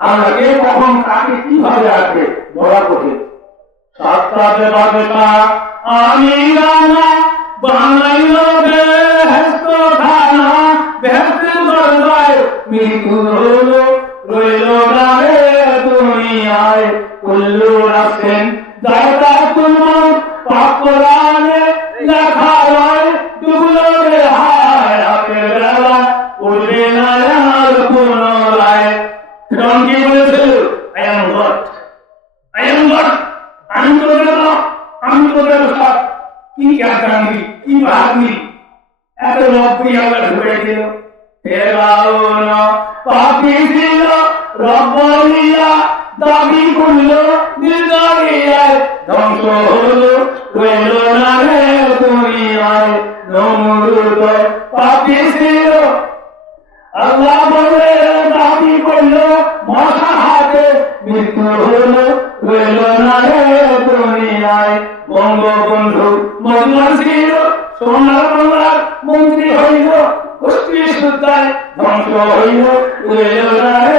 আমরা কে কখন কাকে কিভাবে আসবে বলা কঠিন। সত্তাতে বাবেটা আমি রানা বানাইল বেহেশত খানা, বেহেশতের দরজায় মৃত্যু হলো রইল না রে দুনিয়ায়। কুল্লু রাসেন দায়তা তুমুর পাক কোরআনে লেখা হয়, ডুবলো রে হায় রাতের বেলা উঠবে না আর পুনরায়। ফিরআউন কি বলেছিল? I am God, I am God, আমি তোদের রব, আমি তোদের সব। কি কাটাঙ্গি, কি ভাবনি, এত রব্বি আল্লাহ ঢুকে দিল। ফেরাউন পাপী ছিল, রব বলিয়া দাবি করল, নির্দরিয়ায় ধ্বংস হলো রইল না রে দুনিয়ায়। নমরুদ পাপী ছিল, আল্লাহ বলে দাবি করল, মশা হাতে মৃত্যু হলো রইল না রে দুনিয়ায়। বঙ্গবন্ধু মজলুম ছিল, সোনার বাংলার মন্ত্রী হইল, গোষ্ঠী সুদ্ধায় ধ্বংস হইল রইল না রে